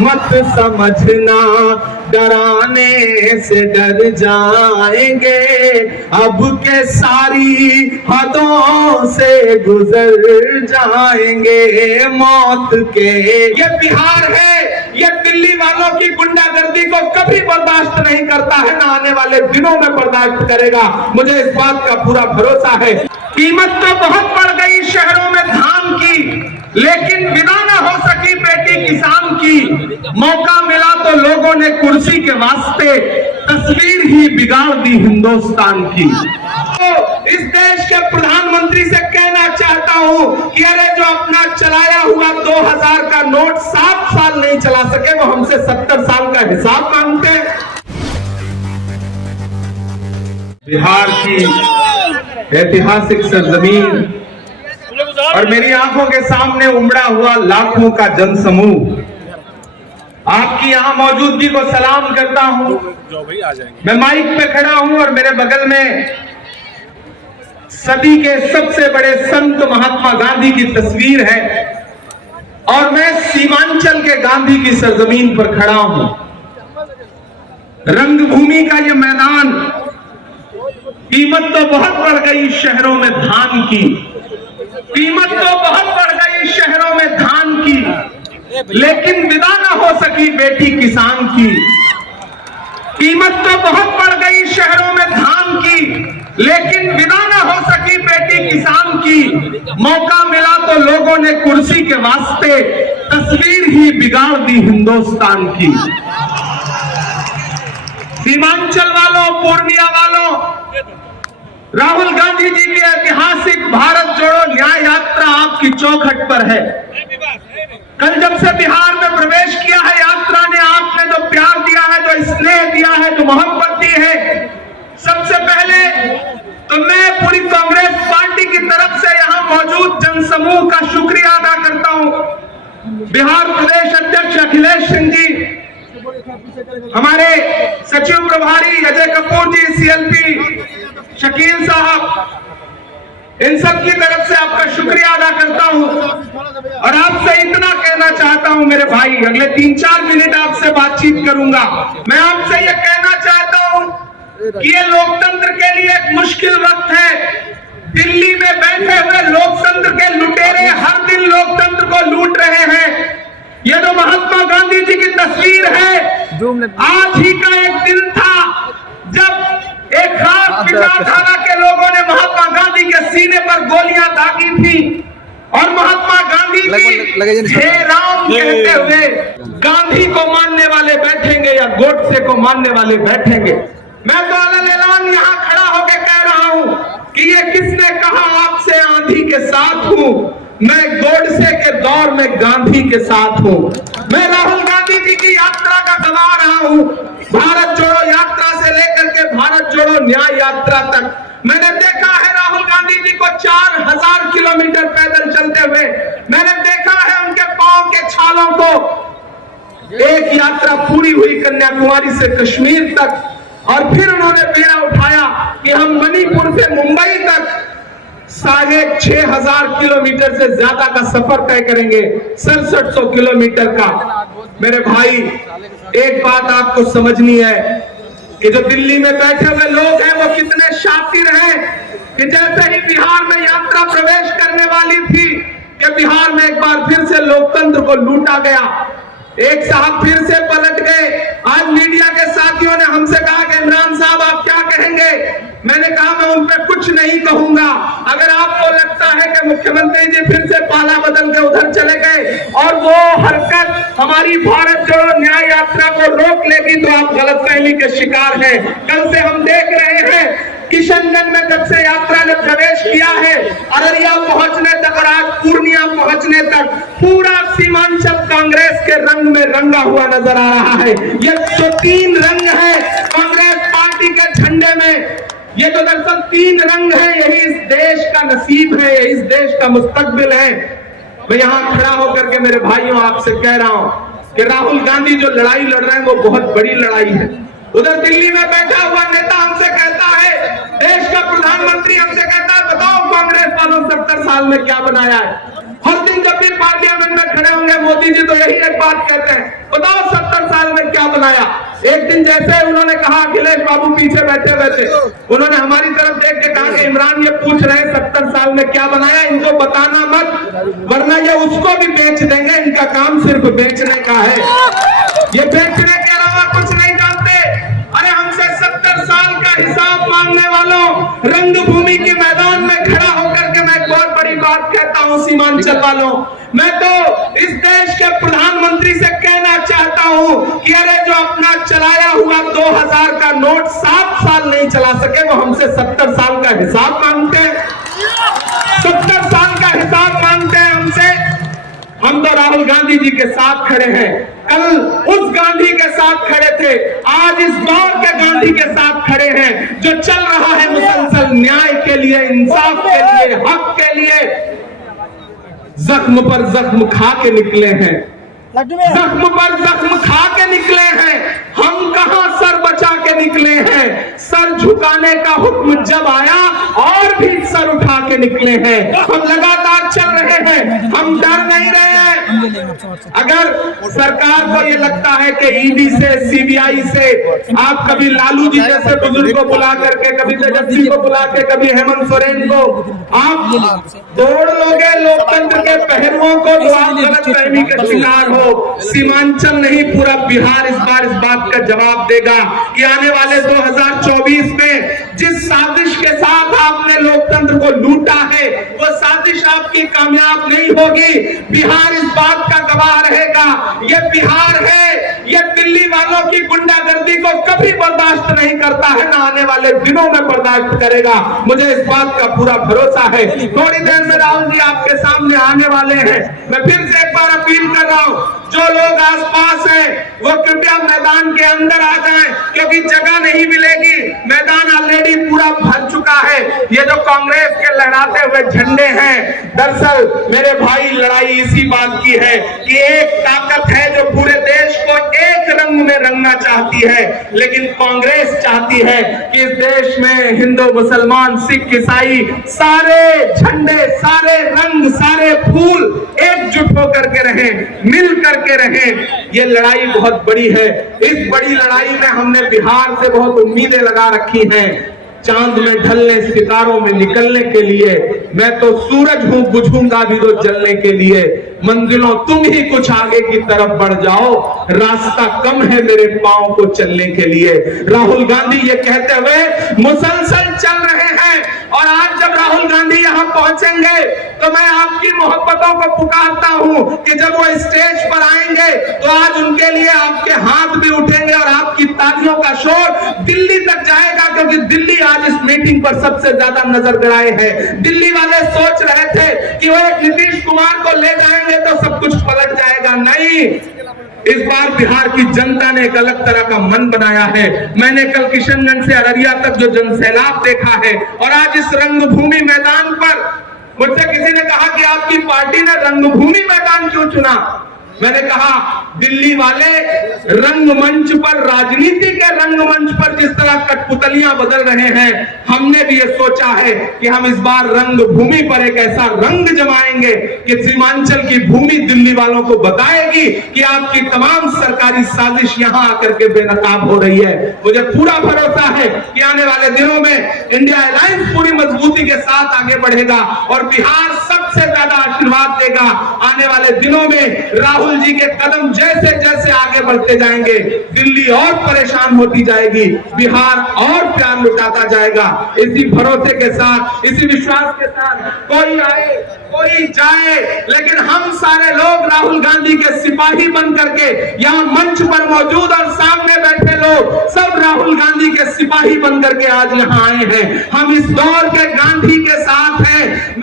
मत समझना डराने से डर जाएंगे, अब के सारी हदों से गुजर जाएंगे मौत के। ये बिहार है, ये दिल्ली वालों की गुंडागर्दी को कभी बर्दाश्त नहीं करता है, ना आने वाले दिनों में बर्दाश्त करेगा, मुझे इस बात का पूरा भरोसा है। कीमत तो बहुत बढ़ गई शहरों में धान की, लेकिन विदा न हो सकी बेटी किसान की। मौका मिला तो लोगों ने कुर्सी के वास्ते तस्वीर ही बिगाड़ दी हिंदुस्तान की। तो इस देश के प्रधानमंत्री से कहना चाहता हूं कि अरे जो अपना चलाया हुआ 2000 का नोट 7 साल नहीं चला सके, वो हमसे 70 साल का हिसाब मांगते हैं। बिहार की ऐतिहासिक सरजमीन और मेरी आंखों के सामने उमड़ा हुआ लाखों का जनसमूह, आपकी यहां मौजूदगी को सलाम करता हूं। मैं माइक पे खड़ा हूं और मेरे बगल में सदी के सबसे बड़े संत महात्मा गांधी की तस्वीर है और मैं सीमांचल के गांधी की सरजमीन पर खड़ा हूं। रंगभूमि का ये मैदान, कीमत तो बहुत बढ़ गई शहरों में धान की, कीमत तो बहुत बढ़ गई शहरों में धान की, लेकिन विदा न हो सकी बेटी किसान की। कीमत तो बहुत बढ़ गई शहरों में धान की, लेकिन विदा न हो सकी बेटी किसान की। मौका मिला तो लोगों ने कुर्सी के वास्ते तस्वीर ही बिगाड़ दी हिंदुस्तान की। सीमांचल वालों, पूर्णिया वालों, राहुल गांधी जी की ऐतिहासिक भारत जोड़ो न्याय यात्रा आपकी चौखट पर है। कल जब से बिहार में प्रवेश किया है यात्रा ने, आपने जो प्यार दिया है, जो स्नेह दिया है, जो मोहब्बत दी है, सबसे पहले तो मैं पूरी कांग्रेस पार्टी की तरफ से यहां मौजूद जनसमूह का शुक्रिया अदा करता हूं। बिहार प्रदेश अध्यक्ष अखिलेश सिंह जी, हमारे सचिव प्रभारी अजय कपूर जी, सीएलपी शकील साहब, इन सब की तरफ से आपका शुक्रिया अदा करता हूं और आपसे इतना कहना चाहता हूं मेरे भाई, अगले 3-4 मिनट आपसे बातचीत करूंगा। मैं आपसे यह कहना चाहता हूं कि ये लोकतंत्र के लिए एक मुश्किल वक्त है। दिल्ली में बैठे हुए लोकतंत्र के लुटेरे हर दिन लोकतंत्र को लूट रहे हैं। ये जो महात्मा गांधी जी की तस्वीर है, आज ही का एक दिन था जब एक खास विचारधारा के लोगों ने महात्मा गांधी के सीने पर गोलियां दागी थी और महात्मा गांधी की हे राम कहते हुए गांधी को मानने वाले बैठेंगे या गोडसे को मानने वाले बैठेंगे। मैं तो अलग-अलग यहाँ खड़ा होकर कह रहा हूँ कि ये किसने कहा आपसे आंधी के साथ हूँ, मैं गोडसे के दौर में गांधी के साथ हूँ। मैं राहुल गांधी जी की यात्रा का गवा रहा हूँ, भारत जोड़ो यात्रा से लेकर के भारत जोड़ो न्याय यात्रा तक। मैंने देखा है राहुल गांधी जी को 4000 किलोमीटर पैदल चलते हुए, मैंने देखा है उनके पांव के छालों को। एक यात्रा पूरी हुई कन्याकुमारी से कश्मीर तक और फिर उन्होंने बेड़ा उठाया कि हम मणिपुर से मुंबई तक 6500 किलोमीटर से ज्यादा का सफर तय करेंगे, 6700 किलोमीटर का। मेरे भाई, एक बात आपको समझनी है कि जो दिल्ली में बैठे हुए लोग हैं वो कितने शातिर हैं कि जैसे ही बिहार में यात्रा प्रवेश करने वाली थी कि बिहार में एक बार फिर से लोकतंत्र को लूटा गया, एक साहब फिर से पलट गए। आज मीडिया के साथियों ने हमसे कहा कि इमरान साहब आप क्या कहेंगे? मैंने कहा मैं उन पर कुछ नहीं कहूंगा। अगर आपको लगता है कि मुख्यमंत्री जी फिर से पाला बदल के उधर चले गए और वो हरकत हमारी भारत जोड़ो न्याय यात्रा को रोक लेगी तो आप गलतफहमी के शिकार हैं। कल से हम देख रहे हैं किशनगंज में जब से यात्रा ने प्रवेश किया है, अररिया पहुंचने तक और आज पूर्णिया पहुंचने तक पूरा सीमांचल कांग्रेस के रंग में रंगा हुआ नजर आ रहा है। ये जो 3 रंग है कांग्रेस पार्टी के झंडे में, ये जो दरअसल 3 रंग है, यही इस देश का नसीब है, इस देश का मुस्तकबिल है। मैं यहाँ खड़ा होकर के मेरे भाइयों आपसे कह रहा हूँ कि राहुल गांधी जो लड़ाई लड़ रहे हैं वो बहुत बड़ी लड़ाई है। उधर दिल्ली में बैठा हुआ नेता हमसे कहता है, देश का प्रधानमंत्री हमसे कहता है बताओ कांग्रेस वालों 70 साल में क्या बनाया है। हर दिन जब भी पार्लियामेंट में खड़े होंगे मोदी जी तो यही एक बात कहते हैं, बताओ 70 साल में क्या बनाया। एक दिन जैसे उन्होंने कहा, अखिलेश बाबू पीछे बैठे बैठे उन्होंने हमारी तरफ देख के कहा कि इमरान ये पूछ रहे हैं 70 साल में क्या बनाया, इनको बताना मत वरना ये उसको भी बेच देंगे, इनका काम सिर्फ बेचने का है, ये बेचने के अलावा कुछ नहीं जानते। अरे हमसे 70 साल का हिसाब मांगने वालों, रंगभूमि के मैदान में खड़ा होकर के मैं एक बहुत बड़ी बात कहता हूं सीमांचल वालों, मैं तो इस देश के प्रधानमंत्री से कहना चाहता हूं कि अरे जो अपना चलाया हुआ 2000 का नोट 7 साल नहीं चला सके वो हमसे 70 साल का हिसाब मांगते हैं, 70 साल का हिसाब मांगते हैं हमसे। हम तो राहुल गांधी जी के साथ खड़े हैं, कल उस गांधी के साथ खड़े थे, आज इस दौर के गांधी के साथ खड़े हैं जो चल रहा है मुसलसल न्याय के लिए, इंसाफ के लिए, हक के लिए। जख्म पर जख्म खा के निकले हैं, जख्म पर जख्म खा के निकले हैं, हम कहां सर बचा के निकले हैं। सर झुकाने का हुक्म जब आया और भी सर उठा के निकले हैं, हम लगातार चल रहे हैं, हम डर नहीं रहे हैं। अगर सरकार को ये लगता है कि ईडी से, सीबीआई से आप कभी लालू जी जैसे बुजुर्ग को बुला करके, कभी तेजस्वी को बुला के, कभी हेमंत सोरेन को आप तोड़ लोगे लोकतंत्र के पहलुओं को, तो आप गलतफहमी के शिकार हो। सीमांचल नहीं पूरा बिहार इस बार इस बात का जवाब देगा कि आने वाले 2024 में जिस साजिश के साथ आपने लोकतंत्र को लूटा है वो साजिश आपकी कामयाब नहीं होगी। बिहार इस बात का गवाह रहेगा, ये बिहार है, ये दिल्ली वालों की गुंडागर्दी को कभी बर्दाश्त नहीं करता है, ना आने वाले दिनों में बर्दाश्त करेगा, मुझे इस बात का पूरा भरोसा है। थोड़ी देर में राहुल जी आपके सामने आने वाले हैं, मैं फिर से एक बार अपील कर रहा हूं, जो लोग आसपास हैं वो कृपया मैदान के अंदर आ जाएं, क्योंकि जगह नहीं मिलेगी, मैदान ऑलरेडी पूरा भर चुका है। ये जो कांग्रेस के लहराते हुए झंडे हैं, दरअसल मेरे भाई लड़ाई इसी बात की है कि एक ताकत है जो पूरे देश को एक रंग में रंगना चाहती है, लेकिन कांग्रेस चाहती है कि इस देश में हिंदू, मुसलमान, सिख, ईसाई सारे झंडे, सारे रंग, सारे फूल एकजुट होकर के रहें, मिल करके रहें। ये लड़ाई बहुत बड़ी है, इस बड़ी लड़ाई में हमने बिहार से बहुत उम्मीदें लगा रखी हैं। चांद में ढलने, सितारों में निकलने के लिए मैं तो सूरज हूं, बुझूंगा भी तो जलने के लिए। मंजिलों तुम ही कुछ आगे की तरफ बढ़ जाओ, रास्ता कम है मेरे पांव को चलने के लिए। राहुल गांधी ये कहते हुए मुसलसल चल रहे हैं, और आज जब राहुल गांधी यहां पहुंचेंगे तो मैं आपकी मोहब्बतों को पुकारता हूं कि जब वो स्टेज पर आएंगे तो आज उनके लिए आपके हाथ भी उठेंगे और आपकी तालियों का शोर दिल्ली तक जाएगा, क्योंकि दिल्ली आज इस मीटिंग पर सबसे ज्यादा नजर गड़ाए है। दिल्ली वाले सोच रहे थे कि वो एक नीतीश कुमार को ले जाएंगे तो सब कुछ पलट जाएगा, नहीं, इस बार बिहार की जनता ने एक अलग तरह का मन बनाया है। मैंने कल किशनगंज से अररिया तक जो जनसैलाब देखा है, और आज इस रंगभूमि मैदान पर मुझसे किसी ने कहा कि आपकी पार्टी ने रंगभूमि मैदान क्यों चुना। मैंने कहा दिल्ली वाले रंगमंच पर, राजनीति के रंगमंच पर जिस तरह कठपुतलियां बदल रहे हैं, हमने भी ये सोचा है कि हम इस बार रंगभूमि पर एक ऐसा रंग जमाएंगे कि सीमांचल की भूमि दिल्ली वालों को बताएगी कि आपकी तमाम सरकारी साजिश यहां आकर के बेनकाब हो रही है। मुझे पूरा भरोसा है कि आने वाले दिनों में इंडिया अलायंस पूरी मजबूती के साथ आगे बढ़ेगा और बिहार सबसे ज्यादा आशीर्वाद देगा। आने वाले दिनों में राहुल जी के कदम जैसे जैसे आगे बढ़ते जाएंगे, दिल्ली और परेशान होती जाएगी, बिहार और प्यार लुटाता जाएगा। इसी भरोसे के साथ, इसी विश्वास के साथ, कोई आए कोई जाए, लेकिन हम सारे लोग राहुल गांधी के सिपाही बन करके यहाँ मंच पर मौजूद और सामने बैठे लोग सब राहुल गांधी के सिपाही बन करके आज यहाँ आए हैं। हम इस दौर के गांधी के साथ हैं।